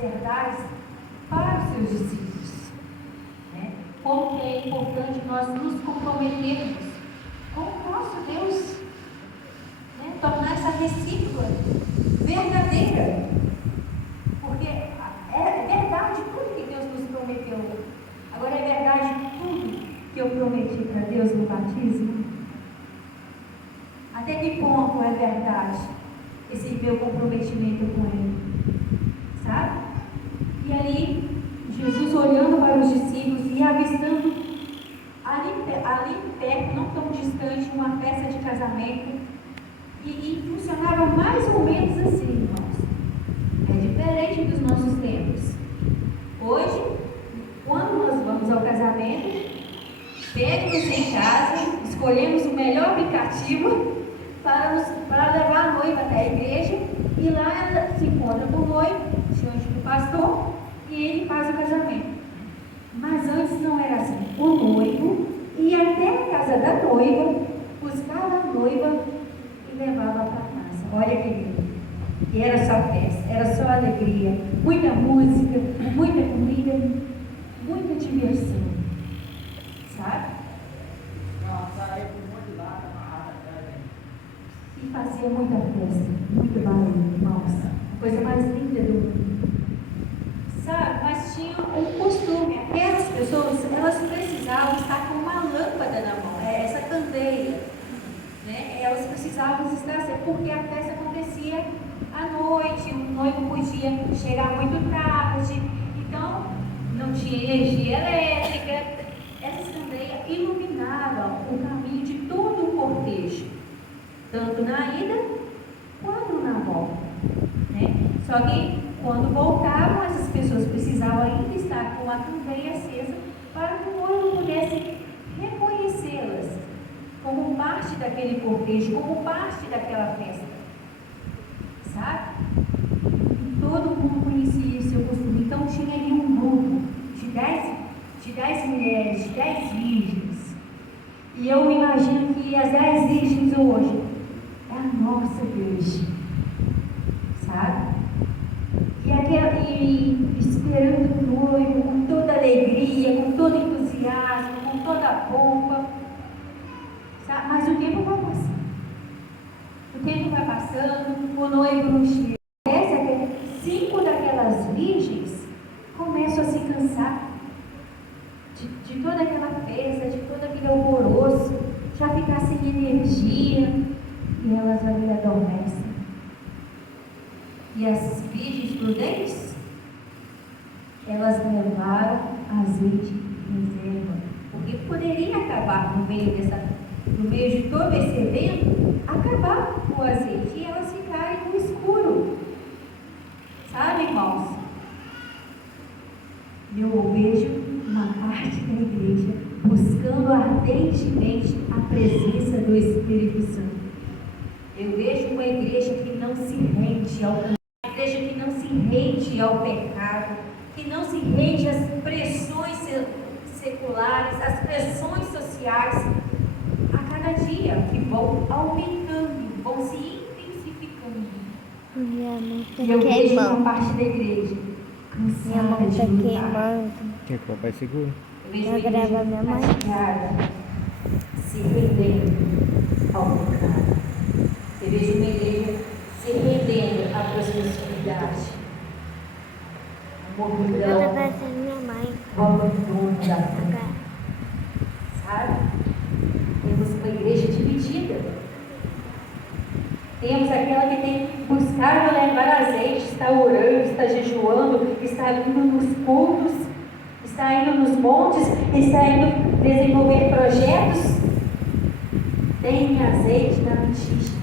verdades para os seus discípulos, né? Como que é importante nós nos comprometermos com o nosso Deus, né? Tornar essa recíproca verdadeira, porque é verdade tudo que Deus nos prometeu. Agora, é verdade tudo que eu prometi para Deus no batismo? Até que ponto é verdade esse meu comprometimento com Ele? Sabe? E aí, Jesus olhando para os discípulos e avistando ali perto, não tão distante, uma festa de casamento, e funcionava mais ou menos assim, irmãos. É diferente dos nossos tempos. Hoje, quando nós vamos ao casamento, chegamos em casa, escolhemos o melhor aplicativo para levar a noiva até a igreja, e lá ela se encontra com o noivo, diante do pastor, e ele faz o casamento. Mas antes não era assim. O noivo ia até a casa da noiva, buscava a noiva e levava para casa. Olha que lindo. E era só festa, era só alegria, muita música, muita comida, muita diversão. Sabe? E fazia muita festa, muito barulho, irmãos. Coisa mais linda do mundo. Sabe? Mas tinha um costume. Aquelas pessoas, elas precisavam estar com uma lâmpada na mão, essa candeia, né? Elas precisavam estar assim, porque a festa acontecia à noite, o noivo podia chegar muito tarde, então não tinha energia elétrica. Essas candeias iluminavam o caminho de todo o cortejo, tanto na ida quanto na volta, né? Só que quando voltavam, essas pessoas precisavam ainda estar com a candeia acesa para que o noivo pudesse reconhecê-las como parte daquele cortejo, como parte daquela festa, sabe? E todo mundo conhecia o seu costume. Então tinha ali um grupo de 10 mulheres, de 10 virgens. E eu me imagino que as 10 virgens hoje é a nossa igreja, sabe? E esperando o noivo com toda alegria, com todo entusiasmo, com toda a pompa, sabe? Mas o tempo vai passando. O tempo vai passando, o noivo não chega. Parece que 5 daquelas virgens começam a se cansar de toda aquela festa, de todo aquele alvoroço, já ficar sem energia, e elas ali adormecem. E as virgens prudentes, elas levaram azeite em reserva, porque poderia acabar no meio de todo esse evento, acabar o azeite e elas ficarem no escuro. Sabe, irmãos? Eu vejo uma parte da igreja buscando ardentemente a presença do Espírito Santo. Eu vejo uma igreja que não se rende ao pecado, que não se rende às pressões seculares, às pressões sociais, a cada dia, que vão aumentando, vão se intensificando. E eu vejo uma parte da igreja cansada de lutar. Quer que o papai segura? Eu vejo uma igreja cansada, se rendendo ao pecado. Eu vejo uma igreja se rendendo à prosperidade. Morridão, o abandono da fé. Sabe? Temos uma igreja dividida. Temos aquela que tem buscado levar azeite, está orando, está jejuando, está indo nos cultos, está indo nos montes, está indo desenvolver projetos. Tem azeite na mentira.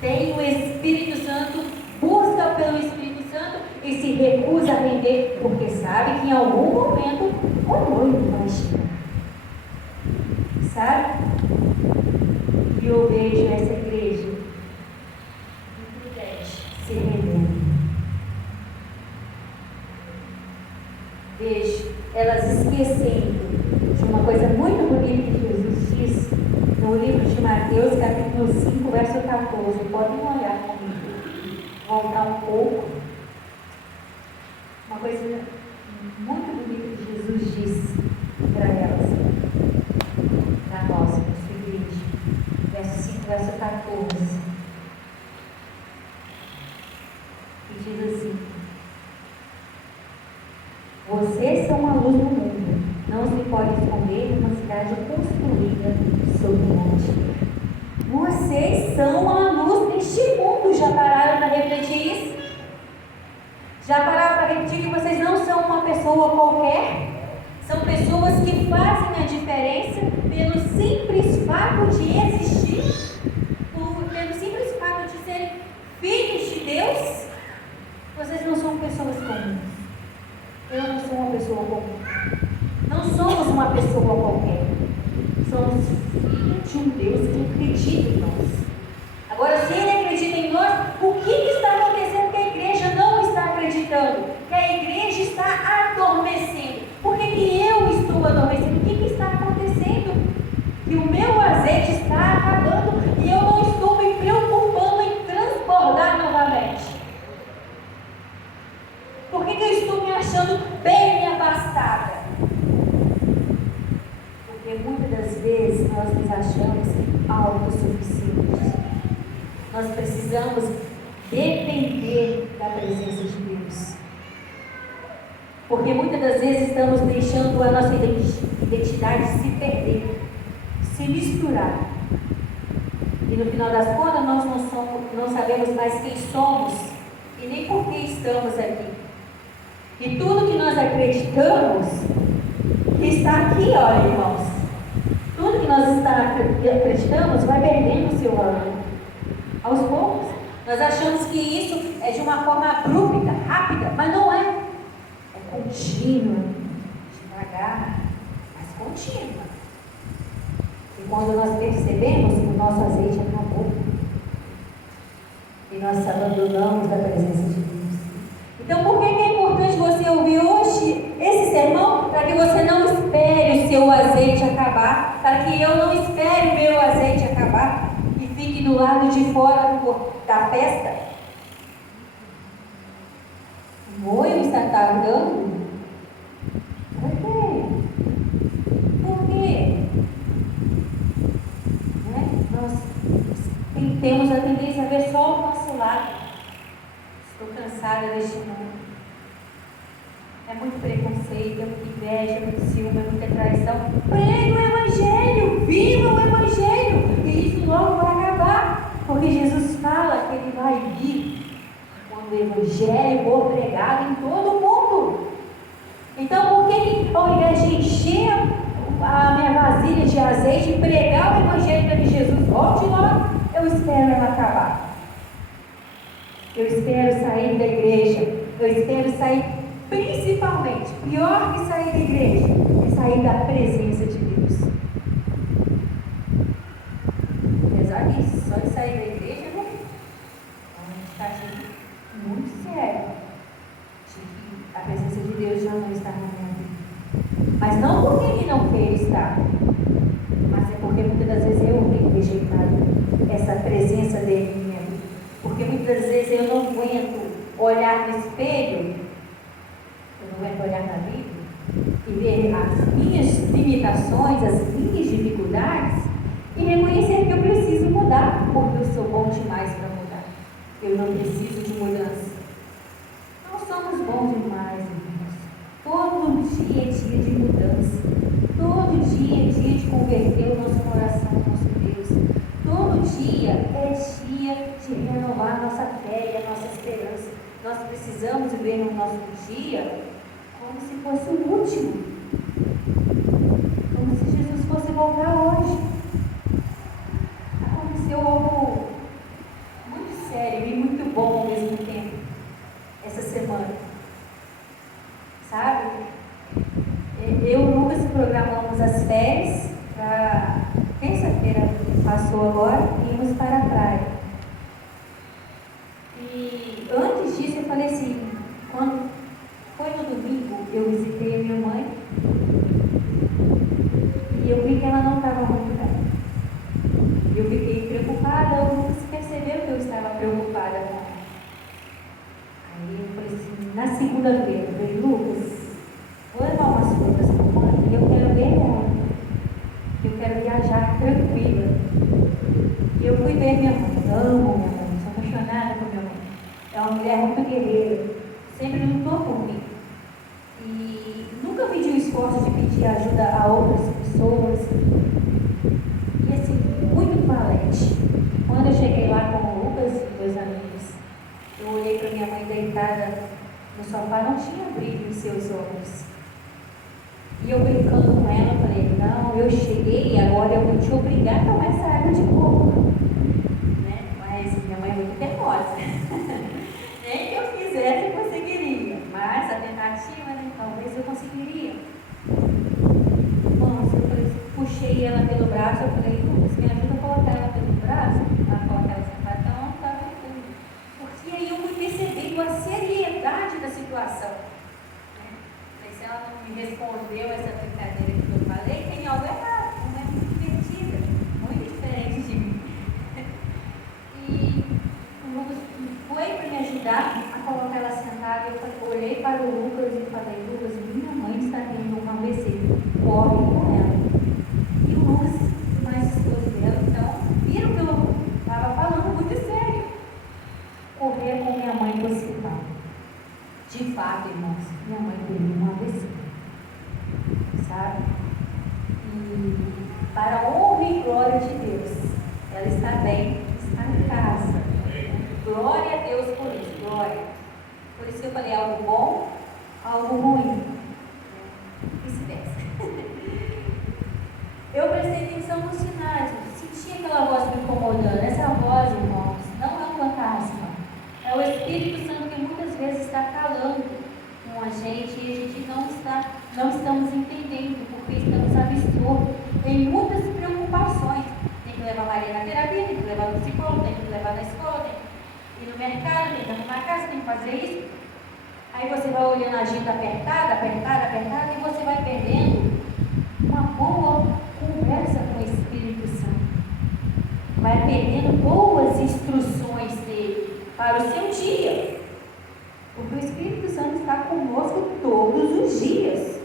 Tem o Espírito Santo, busca pelo Espírito Santo e se recusa a render, porque sabe que em algum momento o noivo vai chegar. Sabe? E eu vejo essa igreja se rendendo. Vejo elas esquecendo de uma coisa muito bonita que Jesus disse no livro de Mateus, capítulo 5, verso 14. Podem olhar comigo. Voltar um pouco. coisa muito bonita que Jesus disse para elas, para nós, para a sua igreja. Verso 5, verso 14. E diz assim: vocês são a luz do mundo. Não se pode esconder uma cidade construída sobre um monte. Vocês são a luz deste mundo. Já pararam para refletir isso? Já pararam para refletir que vocês não são uma pessoa qualquer? São pessoas que fazem a diferença pelo simples fato de existir, pelo simples fato de serem filhos de Deus. Vocês não são pessoas comuns. Eu não sou uma pessoa comum. Não somos uma pessoa qualquer. Somos filhos de um Deus que acredita em nós. Agora, se Ele acredita em nós, o que está acontecendo que a igreja não está acreditando? Que a igreja está adormecendo. Por que eu estou adormecendo? O que está acontecendo? Que o meu azeite está acabando e eu não estou me preocupando em transbordar novamente. Por que eu estou me achando bem abastada? Porque muitas das vezes nós nos achamos autossuficientes. Nós precisamos depender da presença de Deus. Porque muitas das vezes estamos deixando a nossa identidade se perder, se misturar. E no final das contas nós não sabemos mais quem somos e nem por que estamos aqui. E tudo que nós acreditamos está aqui, olha, irmãos. Tudo que nós acreditamos vai perdendo o seu valor. Aos poucos, nós achamos que isso é de uma forma abrupta, rápida, mas não é. É contínua, devagar, mas contínua. E quando nós percebemos que o nosso azeite acabou, e nós abandonamos da presença de Deus. Então, por que é importante você ouvir hoje esse sermão? Para que você não espere o seu azeite acabar, para que eu não espere o meu azeite acabar e fique do lado de fora da festa. O noivo está tardando? Por quê? Por quê? Nós temos a tendência a ver só o nosso lado. Estou cansada deste mundo. É muito preconceito, é muita inveja, é muito ciúme, é muita traição. Pregue o Evangelho, viva o Evangelho, e isso logo vai acabar. Porque Jesus fala que Ele vai vir quando o Evangelho for pregado em todo o mundo. Então, por que ao invés de encher a minha vasilha de azeite e pregar o Evangelho para que Jesus volte logo, eu espero ela acabar? Eu espero sair da igreja, eu espero sair, principalmente, pior que sair da igreja, é sair da presença de Deus. Apesar disso, só de sair da igreja, a gente está achando muito sério de que a presença de Deus já não está na minha vida. Mas não porque Ele não quer estar, mas é porque muitas das vezes eu tenho rejeitado essa presença dEle em minha vida. Porque muitas vezes eu não aguento olhar no espelho, eu não aguento olhar na Bíblia e ver as minhas limitações, as minhas dificuldades e reconhecer que eu preciso mudar, porque eu sou bom demais para mudar. Eu não preciso de mudança. Nós somos bons demais, irmãos. Todo dia é dia de mudança. Todo dia é dia de converter o nosso coração ao nosso Deus. Todo dia é dia de renovar a nossa fé e a nossa esperança. Nós precisamos viver o nosso dia como se fosse o último. Como se Jesus fosse voltar hoje. Aconteceu algo muito sério e muito bom ao mesmo tempo essa semana. Sabe? Eu e o Lucas programamos as férias para terça-feira, passou agora, e íamos para a praia. E antes disso eu falei assim, quando foi no domingo, eu visitei a minha mãe e eu vi que ela não estava muito bem. Eu fiquei preocupada, o Lucas percebeu que eu estava preocupada com ela. Aí eu falei assim, na segunda-feira, eu falei, Lucas, vou levar umas coisas para a mãe e eu quero ver ela. Eu quero viajar tranquila. E eu fui ver minha mãe. Amo minha mãe, sou apaixonada por minha mãe. É uma mulher muito guerreira, sempre lutou por mim. E nunca mediu esforço de pedir ajuda a outras pessoas. E assim, muito valente. Quando eu cheguei lá com o Lucas e meus amigos, eu olhei para minha mãe deitada no sofá, não tinha brilho em seus olhos. E eu brincando com ela, falei, não, eu cheguei e agora eu vou te obrigar a tomar essa água de coco. Né? Mas minha mãe é muito teimosa. Nem que eu fizesse eu conseguiria. Mas a tentativa, né, talvez eu conseguiria. Nossa, eu falei, puxei ela pelo braço, eu falei, Lucas, me ajuda a colocar ela pelo braço, a colocar ela sentada, então ela não está vendo. Porque aí eu fui percebendo a seriedade da situação. Se ela não me respondeu essa brincadeira que eu falei, tem algo errado, não é muito divertida, muito diferente de mim. E o Lucas foi para me ajudar a colocar ela sentada. Eu olhei para o Lucas e falei, Lucas, minha mãe está tendo um AVC, corre com ela. E o Lucas e mais esposo dela, então, viram que eu estava falando muito sério. Correr com minha mãe para o hospital. De fato, irmãos, minha mãe teve um AVC, sabe? E para a honra e glória de Deus, ela está bem, está em casa. Glória a Deus por isso, glória. Por isso que eu falei algo bom, algo ruim. Vice-versa. Eu prestei atenção nos sinais, senti aquela voz me incomodando. Essa voz, irmãos, não é um fantasma. É o Espírito Santo que muitas vezes está falando com a gente e a gente não estamos entendendo, porque estamos absortos em muitas preocupações. Tem que levar a Maria na terapia, tem que levar no psicólogo, tem que levar na escola, tem que ir no mercado, tem que arrumar a casa, tem que fazer isso. Aí você vai olhando a agenda apertada, e você vai perdendo uma boa conversa com o Espírito Santo. Vai perdendo boas instruções dele para o seu dia, porque o Espírito Santo está conosco todos os dias,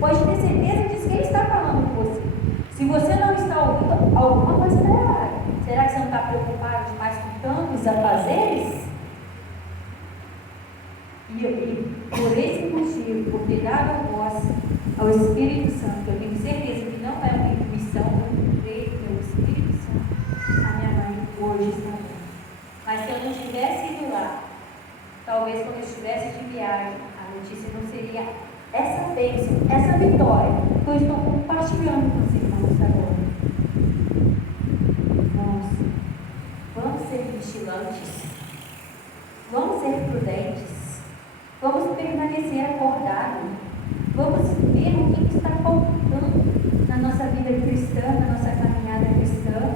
pode ter certeza disso que ele está falando com você. Se você não está ouvindo, alguma coisa está errada. Será que você não está preocupado demais com tantos afazeres? E por esse motivo, por ter dado voz ao Espírito Santo, eu tenho certeza que não é uma intuição, eu creio que é o Espírito Santo. A minha mãe hoje está bem. Mas se eu não tivesse ido lá, talvez quando eu estivesse de viagem, a notícia não seria essa bênção, essa vitória que eu estou compartilhando com os irmãos agora. Irmãos, vamos ser vigilantes, vamos ser prudentes, vamos permanecer acordados, vamos ver o que está faltando na nossa vida cristã, na nossa caminhada cristã,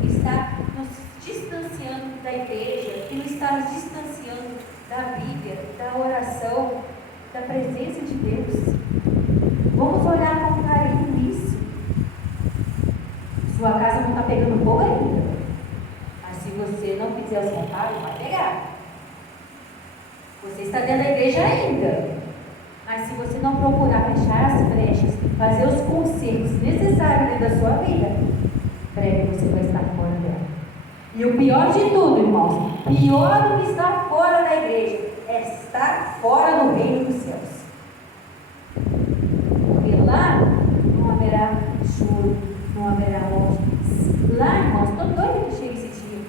que está nos distanciando da igreja, que nos está nos distanciando da Bíblia, da oração, da presença de Deus. Vamos olhar com carinho nisso. Sua casa não está pegando fogo ainda, mas se você não fizer os contatos, vai pegar. Você está dentro da igreja ainda, mas se você não procurar fechar as brechas, fazer os consertos necessários dentro da sua vida, breve você vai estar fora dela. E o pior de tudo, irmãos, pior do que estar fora da igreja, é estar fora do reino dos céus. Porque lá não haverá choro, não haverá morte. Lá, irmãos, estou doida que chegue esse dia.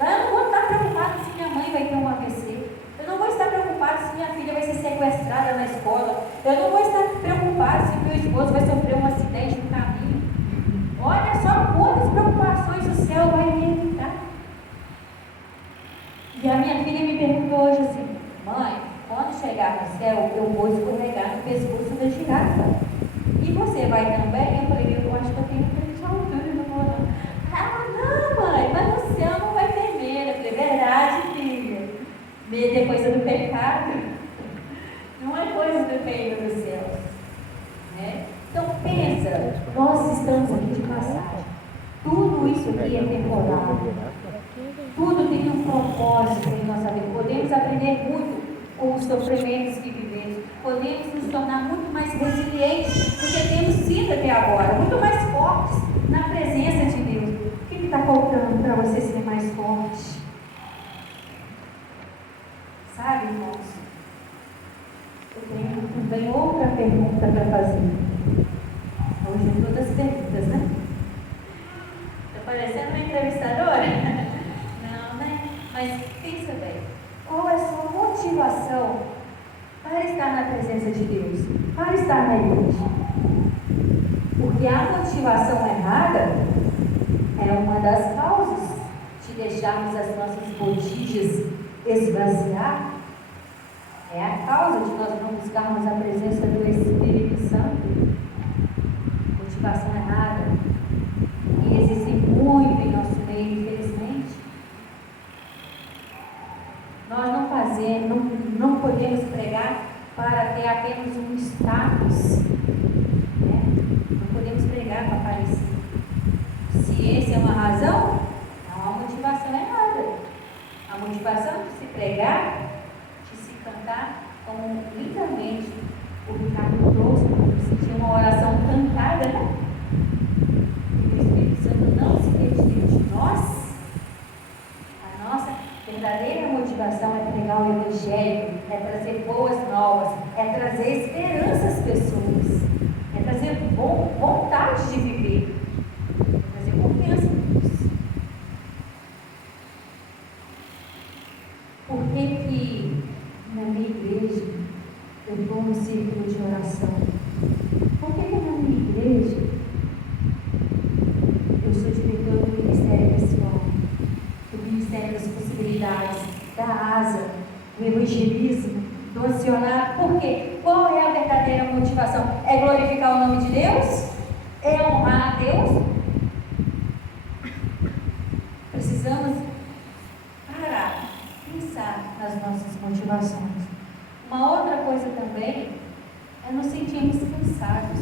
Lá eu não vou estar preocupada se minha mãe vai ter um AVC. Eu não vou estar preocupada se minha filha vai ser sequestrada na escola. Eu não vou estar preocupada se meu esposo vai sofrer um acidente no caminho. Olha só quantas preocupações o céu vai me evitar. E a minha filha me perguntou hoje assim, mãe, quando chegar no céu, eu vou escorregar no pescoço da girafa. E você vai também? Eu falei, eu acho que eu tenho frente à altura, eu não vou não. Ah, não, mãe, mas no céu não vai ter medo. Eu falei, verdade, filha. Medo é coisa do pecado. Não é coisa do reino dos céus. Né? Então pensa, nós estamos aqui de passagem. Tudo isso aqui é temporário. Tudo tem um propósito em nossa vida. Podemos podemos aprender muito com os sofrimentos que vivemos. Podemos nos tornar muito mais resilientes do que temos sido até agora, muito mais fortes na presença de Deus. O que está faltando para você ser mais forte? Sabe, irmãos? Eu tenho também outra pergunta para fazer. Hoje é todas as perguntas, né? Está parecendo uma entrevistadora? Não, né? Mas pensa bem. Qual é a sua motivação para estar na presença de Deus? Para estar na igreja? Porque a motivação errada é uma das causas de deixarmos as nossas botijas esvaziar. É a causa de nós não buscarmos a presença do Espírito Santo. Motivação errada. E existe muito em nosso meio, infelizmente. Nós não podemos pregar para ter apenas um status. Né? Não podemos pregar para aparecer. Se essa é uma razão, é uma motivação errada. A motivação de se pregar, cantar, como lindamente o Ricardo trouxe, sentir uma oração cantada, né? E o Espírito Santo não se retira de nós. A nossa verdadeira motivação é pregar o Evangelho, é trazer boas novas, é trazer esperança às pessoas, é trazer vontade de viver, é trazer confiança em Deus. Por que na minha igreja eu estou no círculo de oração? Por que na minha igreja eu sou diretor do Ministério Pessoal, do Ministério das Possibilidades, da ASA, do Evangelismo, do Acionar? Por quê? Qual é a verdadeira motivação? É glorificar o nome de Deus? É honrar a Deus? Precisamos parar, pensar nas nossas motivações. Uma outra coisa também é nos sentirmos cansados.